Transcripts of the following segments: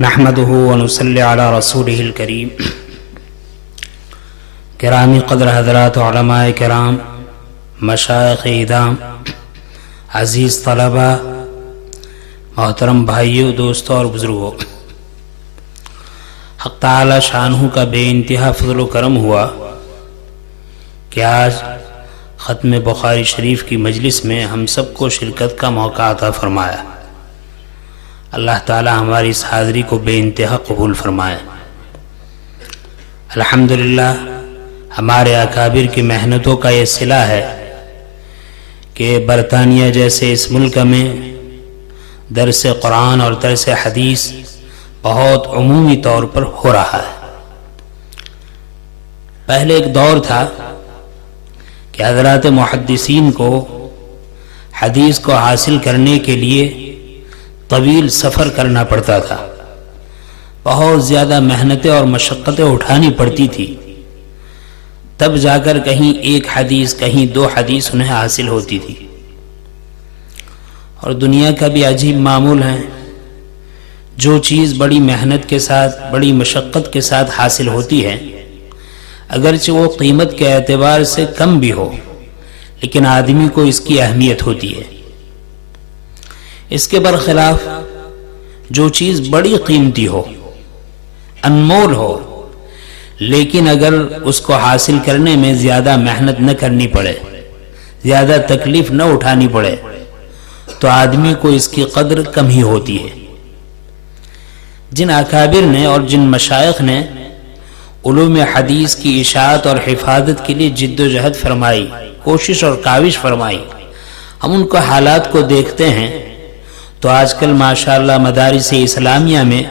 نحمده ونصلي على رسوله الكريم کرامی قدر حضرات علماء کرام، مشائخ ادام، عزیز طلبہ، محترم بھائیوں، دوستوں اور بزرگوں، حق تعالی شانہ کا بے انتہا فضل و کرم ہوا کہ آج ختم بخاری شریف کی مجلس میں ہم سب کو شرکت کا موقع عطا فرمایا۔ اللہ تعالی ہماری اس حاضری کو بے انتہا قبول فرمائے۔ الحمدللہ ہمارے اکابر کی محنتوں کا یہ صلہ ہے کہ برطانیہ جیسے اس ملک میں درس قرآن اور درس حدیث بہت عمومی طور پر ہو رہا ہے۔ پہلے ایک دور تھا کہ حضرات محدثین کو حدیث کو حاصل کرنے کے لیے طویل سفر کرنا پڑتا تھا، بہت زیادہ محنتیں اور مشقتیں اٹھانی پڑتی تھی، تب جا کر کہیں ایک حدیث کہیں دو حدیث انہیں حاصل ہوتی تھی۔ اور دنیا کا بھی عجیب معمول ہے، جو چیز بڑی محنت کے ساتھ بڑی مشقت کے ساتھ حاصل ہوتی ہے، اگرچہ وہ قیمت کے اعتبار سے کم بھی ہو، لیکن آدمی کو اس کی اہمیت ہوتی ہے۔ اس کے برخلاف جو چیز بڑی قیمتی ہو، انمول ہو، لیکن اگر اس کو حاصل کرنے میں زیادہ محنت نہ کرنی پڑے، زیادہ تکلیف نہ اٹھانی پڑے، تو آدمی کو اس کی قدر کم ہی ہوتی ہے۔ جن اکابر نے اور جن مشائخ نے علوم حدیث کی اشاعت اور حفاظت کے لیے جد و جہد فرمائی، کوشش اور کاوش فرمائی، ہم ان کو حالات کو دیکھتے ہیں تو آج کل ماشاءاللہ مدارس اسلامیہ میں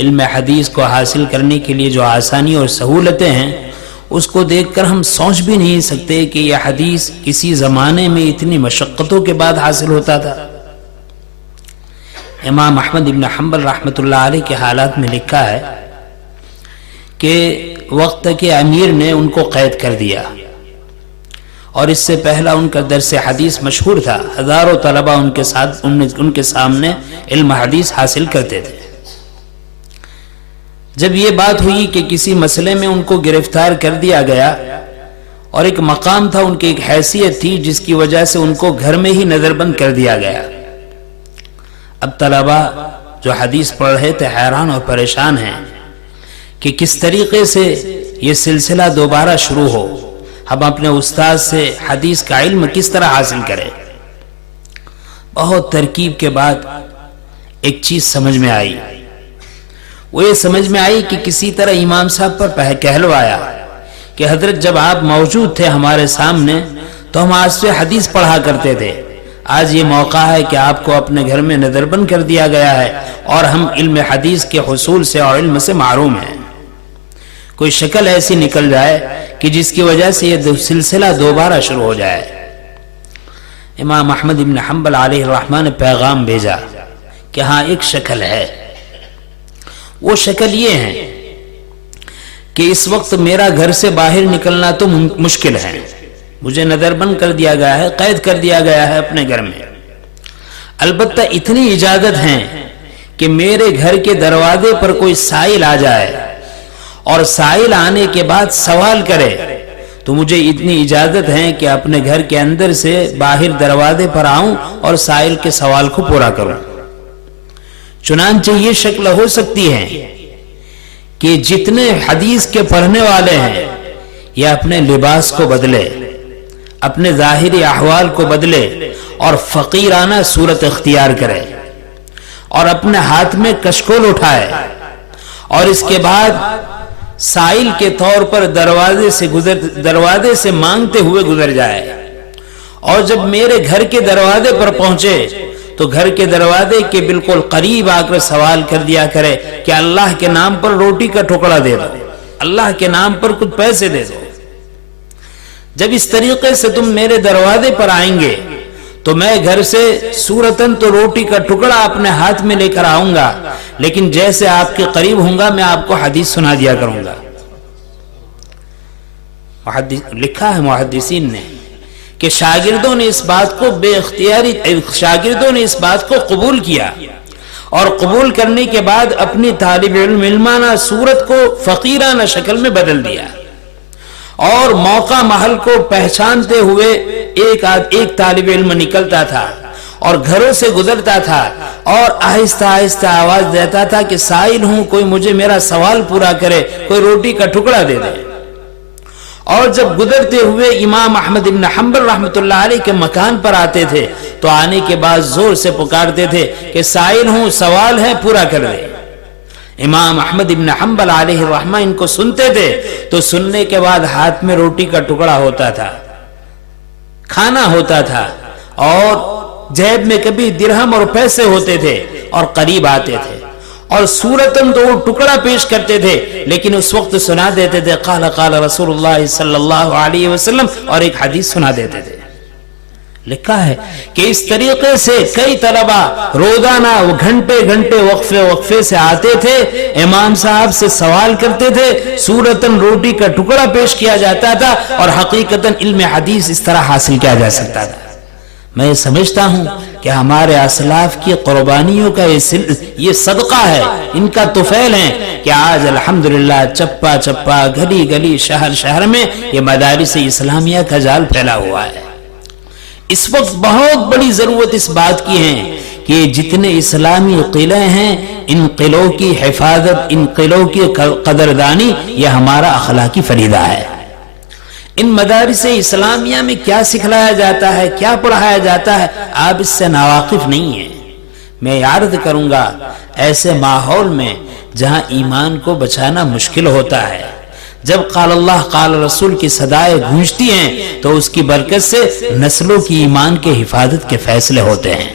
علم حدیث کو حاصل کرنے کے لیے جو آسانی اور سہولتیں ہیں، اس کو دیکھ کر ہم سوچ بھی نہیں سکتے کہ یہ حدیث کسی زمانے میں اتنی مشقتوں کے بعد حاصل ہوتا تھا۔ امام احمد بن حنبل رحمۃ اللہ علیہ کے حالات میں لکھا ہے کہ وقت کے امیر نے ان کو قید کر دیا، اور اس سے پہلا ان کا درس حدیث مشہور تھا، ہزاروں طلبہ ان کے سامنے علم حدیث حاصل کرتے تھے۔ جب یہ بات ہوئی کہ کسی مسئلے میں ان کو گرفتار کر دیا گیا، اور ایک مقام تھا، ان کی ایک حیثیت تھی، جس کی وجہ سے ان کو گھر میں ہی نظر بند کر دیا گیا۔ اب طلبہ جو حدیث پڑھ رہے تھے حیران اور پریشان ہیں کہ کس طریقے سے یہ سلسلہ دوبارہ شروع ہو، ہم اپنے استاد سے حدیث کا علم کس طرح حاصل کریں۔ بہت ترکیب کے بعد ایک چیز سمجھ میں آئی، وہ یہ سمجھ میں آئی کہ کسی طرح امام صاحب پر کہلوایا کہ حضرت جب آپ موجود تھے ہمارے سامنے تو ہم آج سے حدیث پڑھا کرتے تھے، آج یہ موقع ہے کہ آپ کو اپنے گھر میں نظر بند کر دیا گیا ہے اور ہم علم حدیث کے حصول سے اور علم سے محروم ہیں۔ کوئی شکل ایسی نکل جائے کہ جس کی وجہ سے یہ سلسلہ دوبارہ شروع ہو جائے۔ امام احمد بن حنبل علیہ الرحمہ نے پیغام بھیجا کہ ہاں ایک شکل ہے، وہ شکل یہ ہے کہ اس وقت میرا گھر سے باہر نکلنا تو مشکل ہے، مجھے نظر بند کر دیا گیا ہے، قید کر دیا گیا ہے اپنے گھر میں، البتہ اتنی اجازت ہے کہ میرے گھر کے دروازے پر کوئی سائل آ جائے اور سائل آنے کے بعد سوال کرے تو مجھے اتنی اجازت ہے کہ اپنے گھر کے اندر سے باہر دروازے پر آؤں اور سائل کے سوال کو پورا کروں۔ چنانچہ یہ شکل ہو سکتی ہے کہ جتنے حدیث کے پڑھنے والے ہیں یہ اپنے لباس کو بدلے، اپنے ظاہری احوال کو بدلے اور فقیرانہ صورت اختیار کرے، اور اپنے ہاتھ میں کشکول اٹھائے، اور اس کے بعد سائل کے طور پر دروازے سے مانگتے ہوئے گزر جائے، اور جب میرے گھر کے دروازے پر پہنچے تو گھر کے دروازے کے بالکل قریب آ کر سوال کر دیا کرے کہ اللہ کے نام پر روٹی کا ٹکڑا دے دو، اللہ کے نام پر کچھ پیسے دے دو۔ جب اس طریقے سے تم میرے دروازے پر آئیں گے تو میں گھر سے صورتاً تو روٹی کا ٹکڑا اپنے ہاتھ میں لے کر آؤں گا، لیکن جیسے آپ کے قریب ہوں گا میں آپ کو حدیث سنا دیا کروں گا۔ لکھا ہے محدثین نے کہ شاگردوں نے اس بات کو قبول کیا اور قبول کرنے کے بعد اپنی طالب علمانہ صورت کو فقیرانہ شکل میں بدل دیا، اور موقع محل کو پہچانتے ہوئے ایک طالب علم نکلتا تھا اور گھروں سے گزرتا تھا اور آہستہ آہستہ آواز دیتا تھا کہ سائل ہوں، کوئی مجھے میرا سوال پورا کرے، کوئی روٹی کا ٹکڑا دے دے۔ اور جب گزرتے ہوئے امام احمد بن حنبل رحمۃ اللہ علیہ کے مکان پر آتے تھے تو آنے کے بعد زور سے پکارتے تھے کہ سائل ہوں، سوال ہے، پورا کر دے۔ امام احمد بن حنبل علیہ الرحمہ ان کو سنتے تھے تو سننے کے بعد ہاتھ میں روٹی کا ٹکڑا ہوتا تھا، کھانا ہوتا تھا، اور جیب میں کبھی درہم اور پیسے ہوتے تھے اور قریب آتے تھے اور صورتاً تو وہ ٹکڑا پیش کرتے تھے، لیکن اس وقت سنا دیتے تھے قال قال رسول اللہ صلی اللہ علیہ وسلم، اور ایک حدیث سنا دیتے تھے۔ لکھا ہے کہ اس طریقے سے کئی طلبہ روزانہ وہ گھنٹے وقفے سے آتے تھے، امام صاحب سے سوال کرتے تھے، صورتاً روٹی کا ٹکڑا پیش کیا جاتا تھا، اور حقیقتاً علم حدیث اس طرح حاصل کیا جا سکتا تھا۔ میں سمجھتا ہوں کہ ہمارے اسلاف کی قربانیوں کا یہ صدقہ ہے، ان کا طفیل ہے کہ آج الحمدللہ چپا چپا، گلی گلی، شہر شہر میں یہ مدارس اسلامیہ کا جال پھیلا ہوا ہے۔ اس وقت بہت بڑی ضرورت اس بات کی ہے کہ جتنے اسلامی قلعے ہیں، ان قلعوں کی حفاظت، ان قلعوں کی قدردانی، یہ ہمارا اخلاقی فریضہ ہے۔ ان مدارس اسلامیہ میں کیا سکھلایا جاتا ہے، کیا پڑھایا جاتا ہے، آپ اس سے ناواقف نہیں ہیں۔ میں عرض کروں گا ایسے ماحول میں جہاں ایمان کو بچانا مشکل ہوتا ہے، جب قال اللہ قال رسول کی صدائیں گونجتی ہیں تو اس کی برکت سے نسلوں کی ایمان کے حفاظت کے فیصلے ہوتے ہیں۔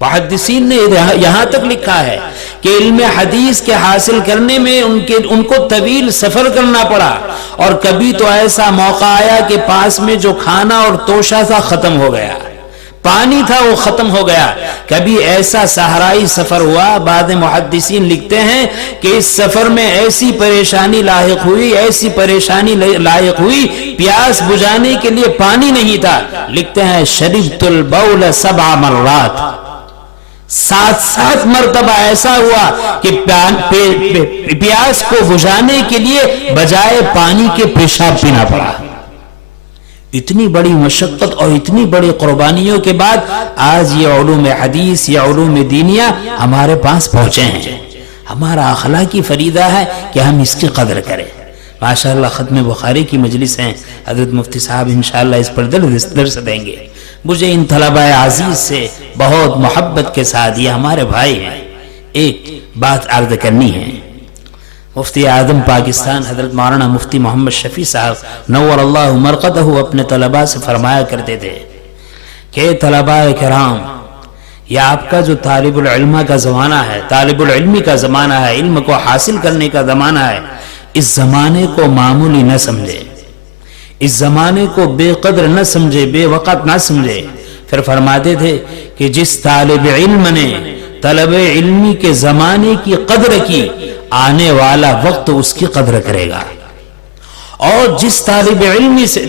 محدثین نے یہاں تک لکھا ہے کہ علم حدیث کے حاصل کرنے میں ان کو طویل سفر کرنا پڑا، اور کبھی تو ایسا موقع آیا کہ پاس میں جو کھانا اور توشہ تھا ختم ہو گیا، پانی تھا وہ ختم ہو گیا۔ کبھی ایسا صحرائی سفر ہوا، بعض محدثین لکھتے ہیں کہ اس سفر میں ایسی پریشانی لاحق ہوئی، پیاس بجھانے کے لیے پانی نہیں تھا۔ لکھتے ہیں شربت البول 7 مرات، 7 مرتبہ ایسا ہوا کہ پیاس کو بجھانے کے لیے بجائے پانی کے پیشاب پینا پڑا۔ اتنی بڑی مشقت اور اتنی بڑی قربانیوں کے بعد آج یہ علوم حدیث، یہ علوم دینیہ ہمارے پاس پہنچے ہیں۔ ہمارا اخلاقی فریضہ ہے کہ ہم اس کی قدر کریں۔ ماشاءاللہ ختم بخاری کی مجلس ہیں، حضرت مفتی صاحب انشاءاللہ اس پر درس دیں گے۔ مجھے ان طلبہ عزیز سے بہت محبت کے ساتھ، یہ ہمارے بھائی ہیں، ایک بات عرض کرنی ہے۔ مفتی اعظم پاکستان حضرت مولانا مفتی محمد شفیع صاحب نور اللہ مرقدہ اپنے طلباء سے فرمایا کرتے تھے کہ طلباء کرام، یہ آپ کا جو طالب العلم کا زمانہ ہے، طالب العلمی کا زمانہ ہے، علم کو حاصل کرنے کا زمانہ ہے، اس زمانے کو معمولی نہ سمجھے، اس زمانے کو بے قدر نہ سمجھے، بے وقت نہ سمجھے۔ پھر فرماتے تھے کہ جس طالب علم نے طلب علمی کے زمانے کی قدر کی، آنے والا وقت اس کی قدر کرے گا، اور جس طالب علم سے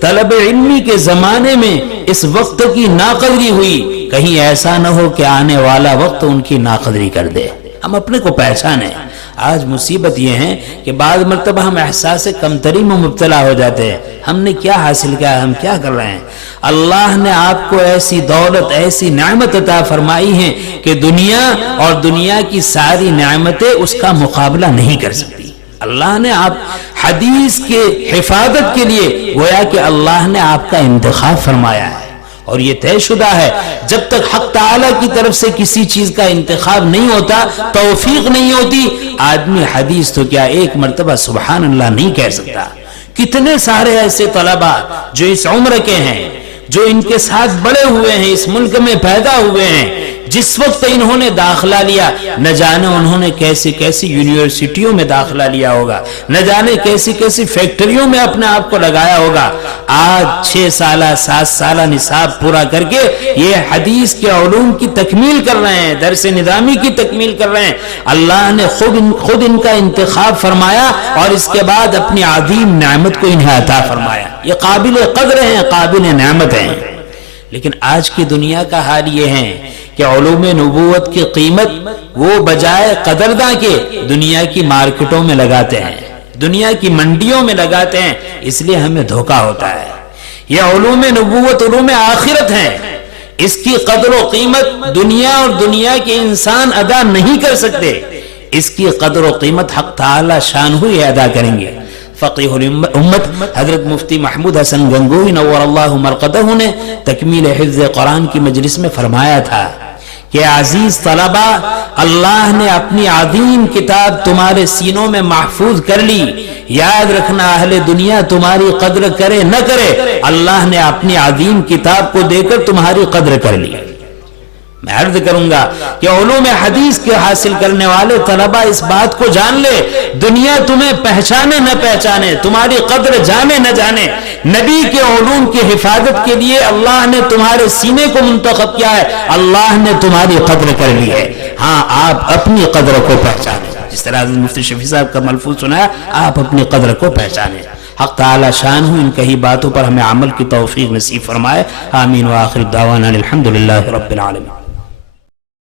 طلب علمی کے زمانے میں اس وقت کی ناقدری ہوئی، کہیں ایسا نہ ہو کہ آنے والا وقت ان کی ناقدری کر دے۔ ہم اپنے کو پہچانیں۔ آج مصیبت یہ ہے کہ بعض مرتبہ ہم احساس کمتری میں مبتلا ہو جاتے ہیں، ہم نے کیا حاصل کیا، ہم کیا کر رہے ہیں۔ اللہ نے آپ کو ایسی دولت، ایسی نعمت عطا فرمائی ہے کہ دنیا اور دنیا کی ساری نعمتیں اس کا مقابلہ نہیں کر سکتی۔ اللہ نے آپ حدیث کے حفاظت کے لیے گویا کہ اللہ نے آپ کا انتخاب فرمایا ہے، اور یہ طے شدہ ہے جب تک حق تعالیٰ کی طرف سے کسی چیز کا انتخاب نہیں ہوتا، توفیق نہیں ہوتی، آدمی حدیث تو کیا ایک مرتبہ سبحان اللہ نہیں کہہ سکتا۔ کتنے سارے ایسے طلباء جو اس عمر کے ہیں، جو ان کے ساتھ بڑے ہوئے ہیں، اس ملک میں پیدا ہوئے ہیں، جس وقت انہوں نے داخلہ لیا، نہ جانے انہوں نے کیسی کیسی یونیورسٹیوں میں داخلہ لیا ہوگا، نہ جانے کیسی کیسی فیکٹریوں میں اپنے آپ کو لگایا ہوگا۔ آج 6 سالہ 7 سالہ نصاب پورا کر کے یہ حدیث کے علوم کی تکمیل کر رہے ہیں، درس نظامی کی تکمیل کر رہے ہیں۔ اللہ نے خود ان کا انتخاب فرمایا اور اس کے بعد اپنی عظیم نعمت کو انہیں عطا فرمایا۔ یہ قابل قدر ہیں، قابل نعمت ہیں۔ لیکن آج کی دنیا کا حال یہ ہے کہ کہ علوم نبوت کی قیمت وہ بجائے قدرداں کے دنیا کی مارکیٹوں میں لگاتے ہیں، دنیا کی منڈیوں میں لگاتے ہیں، اس لیے ہمیں دھوکہ ہوتا ہے۔ یہ علوم نبوت علوم آخرت ہیں، اس کی قدر و قیمت دنیا اور دنیا کے انسان ادا نہیں کر سکتے، اس کی قدر و قیمت حق تعالی شان ہوئی ادا کریں گے۔ فقیہ الامت حضرت مفتی محمود حسن گنگوہی نور اللہ مرقدہ نے تکمیل حفظ قرآن کی مجلس میں فرمایا تھا کہ عزیز طلبہ، اللہ نے اپنی عظیم کتاب تمہارے سینوں میں محفوظ کر لی، یاد رکھنا اہل دنیا تمہاری قدر کرے نہ کرے، اللہ نے اپنی عظیم کتاب کو دے کر تمہاری قدر کر لی۔ میں عرض کروں گا کہ علوم حدیث کے حاصل کرنے والے طلبہ اس بات کو جان لے، دنیا تمہیں پہچانے نہ پہچانے، تمہاری قدر جانے نہ جانے، نبی کے علوم کی حفاظت کے لیے اللہ نے تمہارے سینے کو منتخب کیا ہے، اللہ نے تمہاری قدر کر لی ہے۔ ہاں، آپ اپنی قدر کو پہچانیں، جس طرح حضرت مفتی شفیع صاحب کا ملفوظ سنایا، آپ اپنی قدر کو پہچانیں۔ حق تعالی شان ہو ان کہی باتوں پر ہمیں عمل کی توفیق نصیب فرمائے۔ آمین وآخر دعوانا الحمدللہ رب العالمین۔